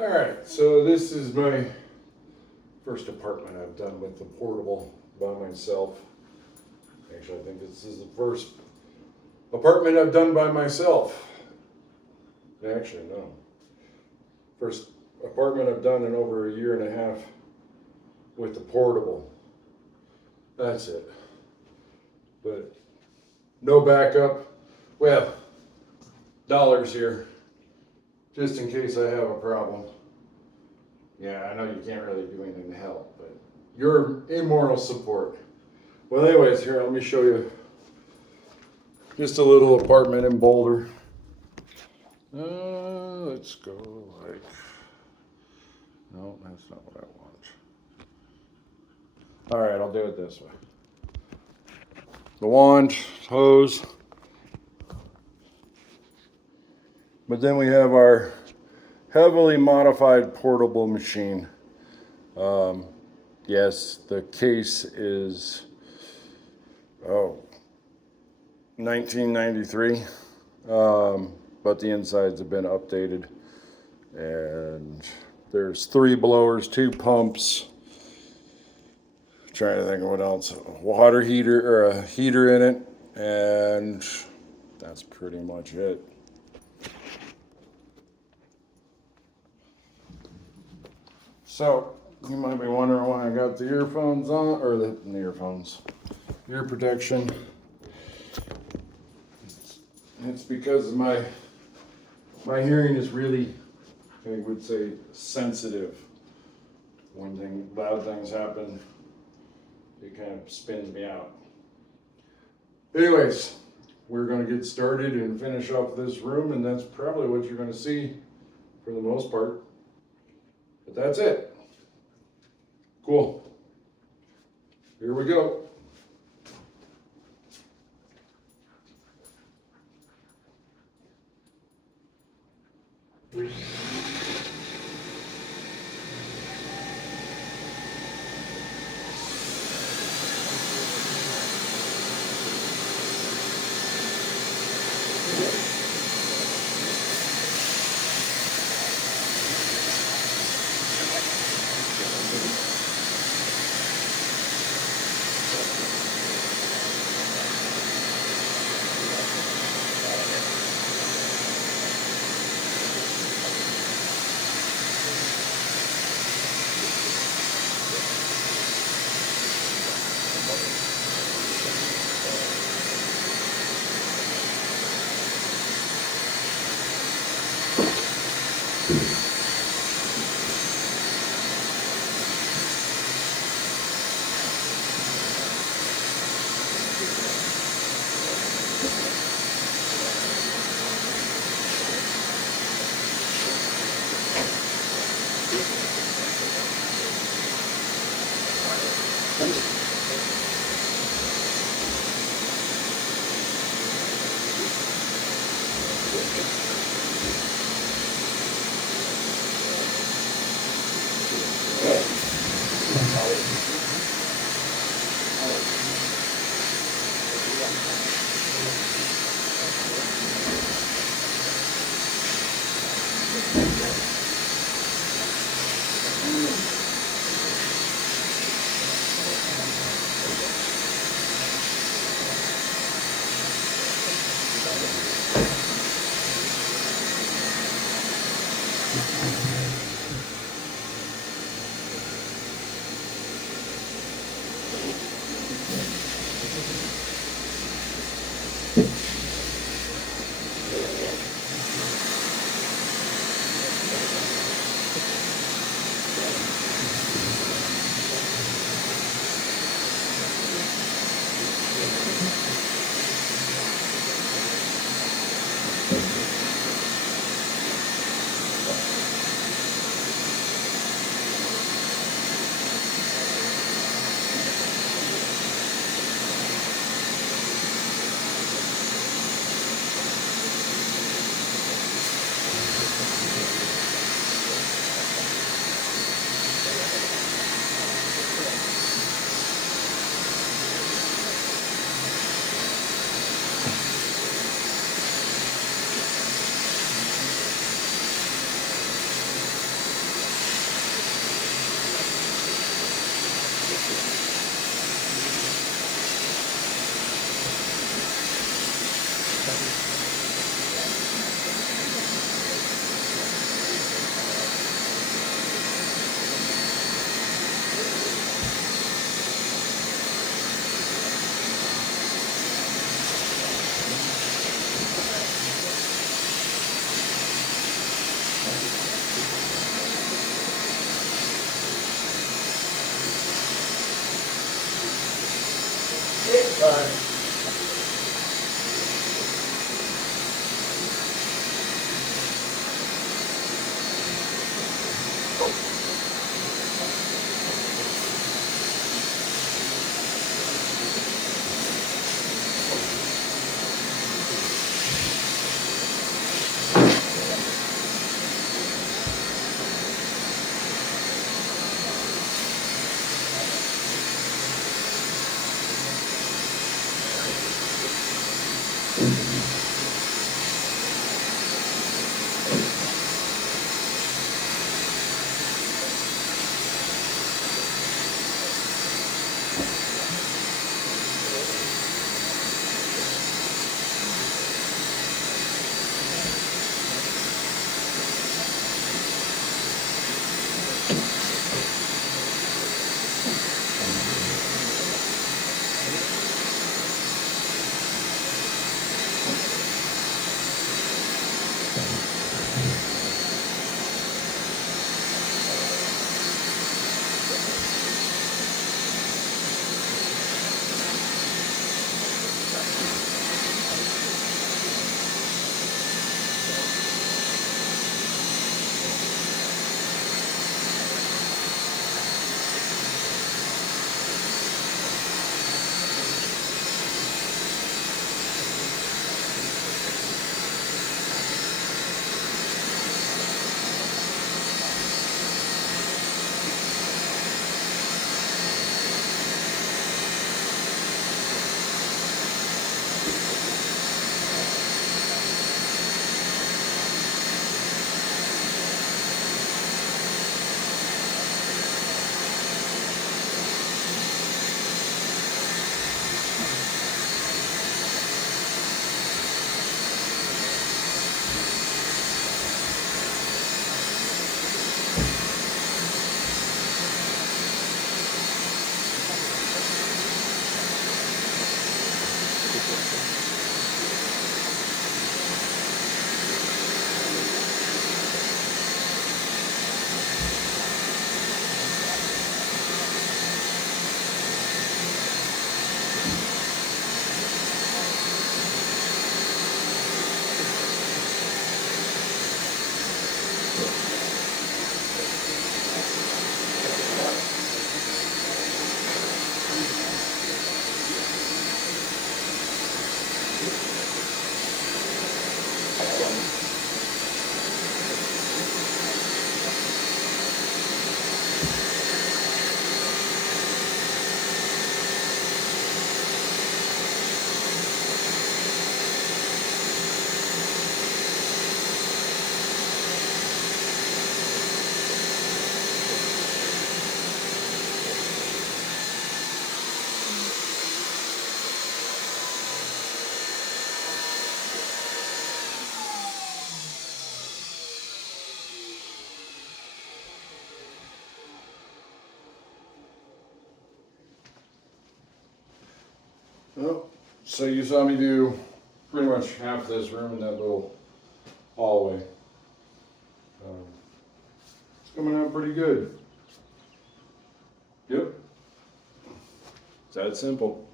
Alright, so this is my first apartment I've done with the portable by myself. Actually, I think this is the first apartment I've done by myself. Actually, no. First apartment I've done in over a year and a half with the portable. That's it. But no backup. Well, dollars here, just in case I have a problem. Yeah, I know you can't really do anything to help, but your immoral support. Well, anyways, here, let me show you just a little apartment in Boulder. Let's go like, no, that's not what I want. All right, I'll do it this way. The wand, hose. But then we have our heavily modified portable machine. Yes, the case is 1993, but the insides have been updated, and there's 3 blowers, 2 pumps. Trying to think of what else. Water heater, or a heater in it, and that's pretty much it. So, you might be wondering why I got the earphones on, or the earphones, ear protection. It's because my hearing is really, I would say, sensitive. When loud things happen, it kind of spins me out. Anyways, we're going to get started and finish off this room, and that's probably what you're going to see for the most part. But that's it. Cool. Here we go. Bye. Well, so you saw me do pretty much half this room in that little hallway. It's coming out pretty good. Yep. It's that simple.